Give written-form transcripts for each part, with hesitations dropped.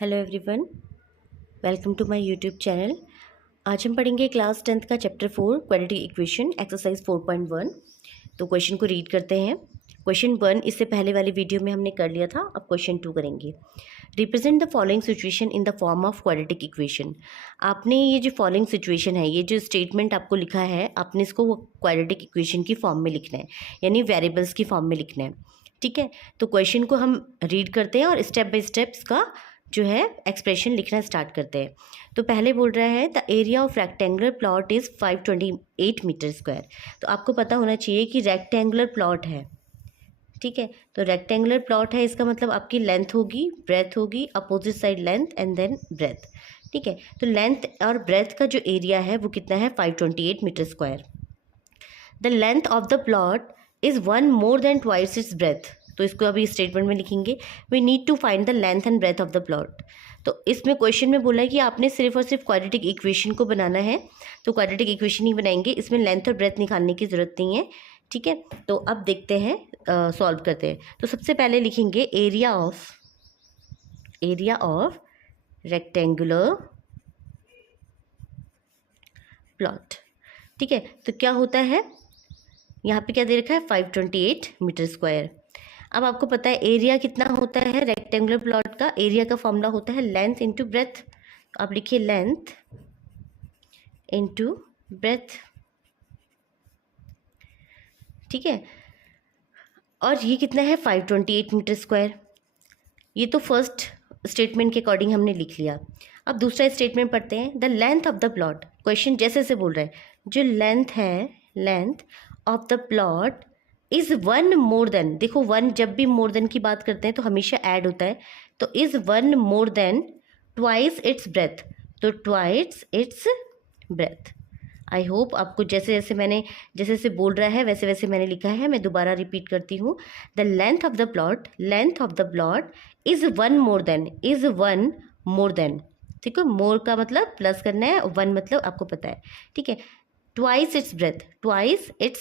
Hello everyone, welcome to my YouTube channel. आज हम पढ़ेंगे क्लास 10th का चैप्टर 4 क्वाड्रेटिक इक्वेशन एक्सरसाइज 4.1। तो क्वेश्चन को रीड करते हैं। क्वेश्चन 1 इससे पहले वाली वीडियो में हमने कर लिया था, अब क्वेश्चन 2 करेंगे। Represent the following situation in the form of quadratic equation. आपने ये जो फॉलोइंग सिचुएशन है, ये जो स्टेटमेंट आपको लिखा है, आपने इसको वो क्वाड्रेटिक इक्वेशन की फॉर्म में लिखना है, यानी वेरिएबल्स की फॉर्म में लिखना है। ठीक है, तो क्वेश्चन को हम रीड करते हैं और स्टेप बाय स्टेप इसका जो है एक्सप्रेशन लिखना स्टार्ट करते हैं। तो पहले बोल रहा है the area of rectangular plot is 528 metre square. तो आपको पता होना चाहिए कि रेक्टेंगुलर प्लॉट है। ठीक है, तो रेक्टेंगुलर प्लॉट है, इसका मतलब आपकी लेंथ होगी, ब्रेथ होगी, opposite side length and then breadth. ठीक है, तो लेंथ और ब्रेथ का जो एरिया है वो कितना है, 528 metre square. The length of the plot is 1 more than twice its breath. तो इसको अभी स्टेटमेंट में लिखेंगे, we need to find the length and breadth of the plot. तो इसमें क्वेश्चन में बोला है कि आपने सिर्फ और सिर्फ क्वाड्रेटिक इक्वेशन को बनाना है, तो क्वाड्रेटिक इक्वेशन ही बनाएंगे, इसमें लेंथ और ब्रेथ निकालने की ज़रूरत नहीं है। ठीक है, तो अब देखते हैं, सॉल्व करते हैं। तो सबसे पहले लिखेंगे एरिया ऑफ रेक्टेंगुलर प्लॉट। ठीक है, तो क्या होता है, यहाँ पे क्या दे रखा है, 528 मीटर स्क्वायर। अब आपको पता है एरिया कितना होता है रेक्टेंगुलर प्लॉट का, एरिया का फॉर्मूला होता है लेंथ इंटू ब्रेथ। आप लिखिए लेंथ इंटू ब्रेथ। ठीक है, और ये कितना है, 528 मीटर स्क्वायर। ये तो फर्स्ट स्टेटमेंट के अकॉर्डिंग हमने लिख लिया। अब दूसरा स्टेटमेंट पढ़ते हैं। The length of the plot, question जैसे से बोल रहा है, जो लेंथ है, length of the plot is 1 more then. देखो 1 जब भी मोर देन की बात करते हैं तो हमेशा ऐड होता है, तो is 1 more than twice its breath, तो twice its breath. I hope आपको जैसे जैसे बोल रहा है वैसे वैसे मैंने लिखा है। मैं दोबारा रिपीट करती हूँ। The length of the plot is 1 more then, is 1 more then. ठीक है, मोर का मतलब प्लस करना है, 1 मतलब आपको पता है। ठीक है, ट्वाइस इट्स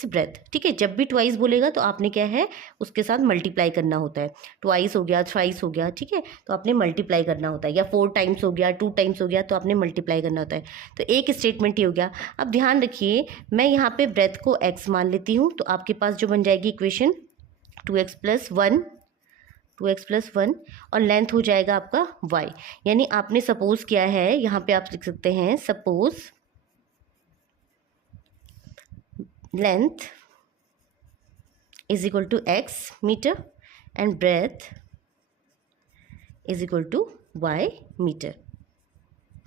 ब्रेथ। ठीक है, जब भी ट्वाइस बोलेगा तो आपने क्या है, उसके साथ मल्टीप्लाई करना होता है। ट्वाइस हो गया, थ्राइस हो गया, ठीक है, तो आपने मल्टीप्लाई करना होता है, या 4 टाइम्स हो गया, 2 टाइम्स हो गया, तो आपने मल्टीप्लाई करना होता है। तो एक स्टेटमेंट ही हो गया। अब ध्यान रखिए, मैं यहाँ पे ब्रेथ को x मान लेती हूँ, तो आपके पास जो बन जाएगी इक्वेशन 2x + 1 और लेंथ हो जाएगा आपका y। यानी आपने सपोज किया है, यहाँ पे आप लिख सकते हैं suppose length is equal to x meter and breadth is equal to y meter।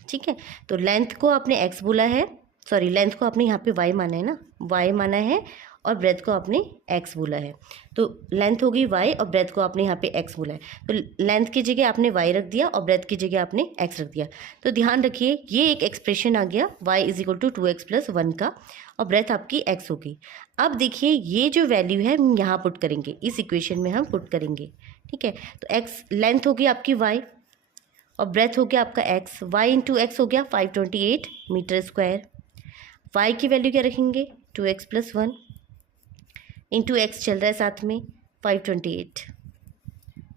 ठीक है, तो लेंथ को आपने x बोला है, सॉरी लेंथ को आपने यहाँ पे y माना है ना, y माना है, और ब्रेथ को आपने x बोला है। तो लेंथ होगी y और ब्रेथ को आपने यहाँ पे x बोला है, तो लेंथ की जगह आपने y रख दिया और ब्रेथ की जगह आपने x रख दिया। तो ध्यान रखिए, ये एक एक्सप्रेशन आ गया y = 2x + 1 का, और ब्रेथ आपकी x होगी। अब देखिए ये जो वैल्यू है हम यहाँ पुट करेंगे, इस इक्वेशन में हम पुट करेंगे। ठीक है, तो x लेंथ होगी आपकी y और ब्रेथ हो गया आपका x, y × x हो गया 528 मीटर स्क्वायर। y की वैल्यू क्या रखेंगे, 2x + 1 इंटू x चल रहा है साथ में 528।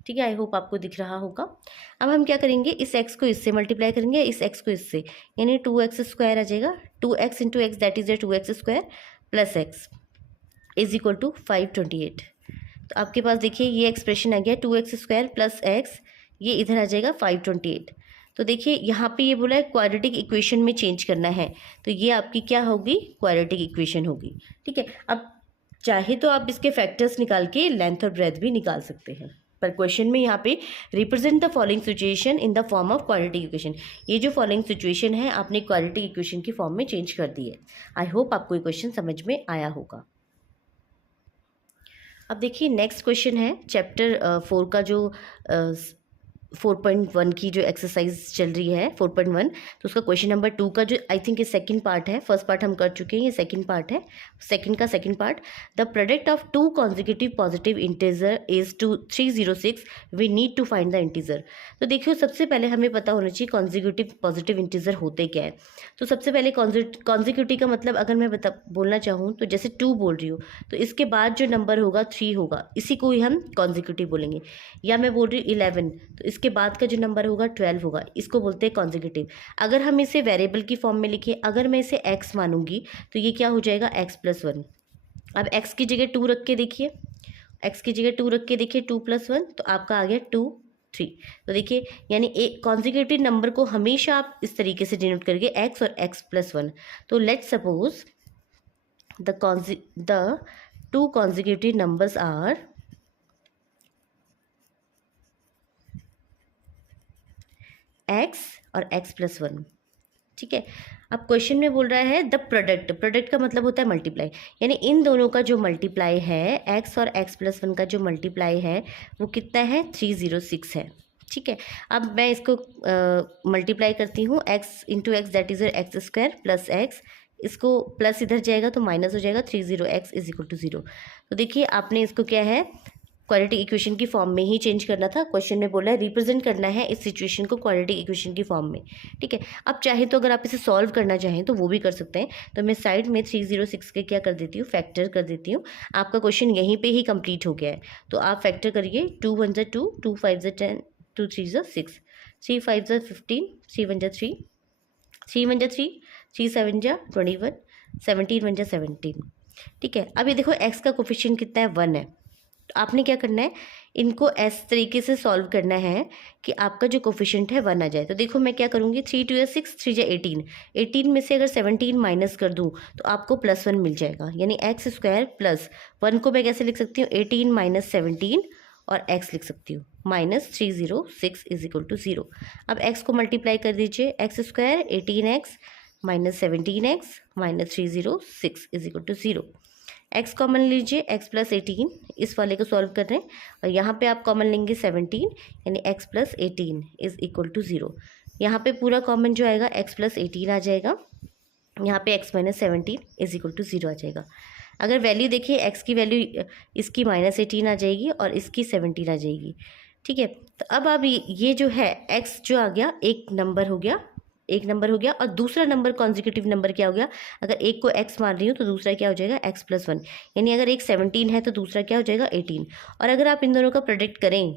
ठीक है, आई होप आपको दिख रहा होगा। अब हम क्या करेंगे, इस x को इससे मल्टीप्लाई करेंगे, इस x को इससे, यानी 2x² आ जाएगा। 2x × x that is 2x² + x is equal to 528। तो आपके पास देखिए ये एक्सप्रेशन आ गया, 2x² + x, ये इधर आ जाएगा 528। तो देखिए यहाँ पे ये बोला है क्वाड्रेटिक इक्वेशन में चेंज करना है, तो ये आपकी क्या होगी, क्वाड्रेटिक इक्वेशन होगी। ठीक है, अब चाहे तो आप इसके फैक्टर्स निकाल के लेंथ और ब्रेथ भी निकाल सकते हैं, पर क्वेश्चन में यहाँ पे represent the following situation in the form of quadratic equation, ये जो फॉलोइंग सिचुएशन है आपने क्वाड्रेटिक इक्वेशन की फॉर्म में चेंज कर दी है। आई होप आपको ये क्वेश्चन समझ में आया होगा। अब देखिए नेक्स्ट क्वेश्चन है चैप्टर 4 का, जो 4.1 की जो एक्सरसाइज चल रही है 4.1, तो उसका क्वेश्चन नंबर 2 का जो आई थिंक ये सेकंड पार्ट है, फर्स्ट पार्ट हम कर चुके हैं, ये सेकंड पार्ट है, second part. The product of 2 consecutive positive integer is 306, we need to find the integer. तो देखियो सबसे पहले हमें पता होना चाहिए कॉन्जिक्यूटिव पॉजिटिव इंटीजर होते क्या है। तो सबसे पहले कॉन्जिक्यूटिव का मतलब अगर मैं बोलना चाहूँ तो जैसे 2 बोल रही हूँ तो इसके बाद जो नंबर होगा 3 होगा, इसी को ही हम कॉन्जिक्यूटिव बोलेंगे। या मैं बोल रही हूँ 11, तो इसके उसके बाद का जो नंबर होगा 12 होगा, इसको बोलते हैं कॉन्जिक्यूटिव। अगर हम इसे वेरिएबल की फॉर्म में लिखें, अगर मैं इसे x मानूंगी तो ये क्या हो जाएगा x+1। अब x की जगह 2 रख के देखिए, x की जगह 2 रख के देखिए, 2+1 तो आपका आ गया 2 3। तो देखिए यानी एक कॉन्जिक्यूटिव नंबर को हमेशा आप इस तरीके से डिनोट करेंगे x और x+1। तो let's suppose the two consecutive numbers are x और x+1। ठीक है, अब क्वेश्चन में बोल रहा है द प्रोडक्ट, प्रोडक्ट का मतलब होता है मल्टीप्लाई, यानी इन दोनों का जो मल्टीप्लाई है, x और x+1 का जो मल्टीप्लाई है वो कितना है 306 है। ठीक है, अब मैं इसको मल्टीप्लाई करती हूँ, x into x that is x² plus x, इसको प्लस इधर जाएगा तो माइनस हो जाएगा, 30x इज इक्वल टू 0। तो देखिए आपने इसको क्या है क्वाड्रेटिक इक्वेशन की फॉर्म में ही चेंज करना था। क्वेश्चन में बोला है रिप्रेजेंट करना है इस सिचुएशन को क्वाड्रेटिक इक्वेशन की फॉर्म में। ठीक है, अब चाहे तो अगर आप इसे सॉल्व करना चाहें तो वो भी कर सकते हैं। तो मैं साइड में 306 के क्या कर देती हूँ, फैक्टर कर देती हूँ। आपका क्वेश्चन यहीं पे ही कंप्लीट हो गया है। तो आप फैक्टर करिए, 2 1 2, 2 5 10, 2 3 6, 3 5 15, 3 1 3, 3 1 3, 3 7 21, 17 1 17। ठीक है, अब ये देखो x का कोफिशिएंट कितना है 1 है। तो आपने क्या करना है, इनको इस तरीके से सॉल्व करना है कि आपका जो कोफिशिएंट है 1 आ जाए। तो देखो मैं क्या करूँगी, 3 2 6, 3 18, 18 में से अगर 17 माइनस कर दूँ तो आपको +1 मिल जाएगा, यानी x² प्लस 1 को मैं कैसे लिख सकती हूँ, 18 माइनस 17 और x लिख सकती हूँ, माइनस 306 इज इक्वल टू 0। अब x को मल्टीप्लाई कर दीजिए, x² 18x minus 17x minus 306 is equal to 0। x common लीजिए, x प्लस 18, इस वाले को सॉल्व कर रहे हैं और यहाँ पे आप कॉमन लेंगे 17, यानी x plus 18 is equal to 0। यहाँ पे पूरा कॉमन जो आएगा x प्लस 18 आ जाएगा, यहाँ पे x minus 17 is equal to 0 आ जाएगा। अगर वैल्यू देखिए, x की वैल्यू इसकी माइनस 18 आ जाएगी और इसकी 17 आ जाएगी। ठीक है, तो अब आप ये जो है x जो आ गया एक नंबर हो गया, एक नंबर हो गया, और दूसरा नंबर कॉन्जिक्यूटिव नंबर क्या हो गया, अगर एक को x मान रही हूँ तो दूसरा क्या हो जाएगा x+1, यानी अगर एक 17 है तो दूसरा क्या हो जाएगा 18। और अगर आप इन दोनों का प्रोडक्ट करें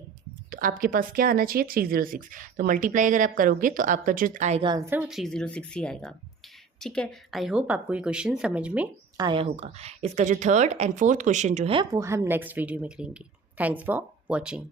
तो आपके पास क्या आना चाहिए 306। तो मल्टीप्लाई अगर आप करोगे तो आपका जो आएगा आंसर वो 306 ही आएगा। ठीक है, आई होप आपको ये क्वेश्चन समझ में आया होगा। इसका जो 3rd and 4th क्वेश्चन जो है वो हम नेक्स्ट वीडियो में करेंगे। Thanks for watching.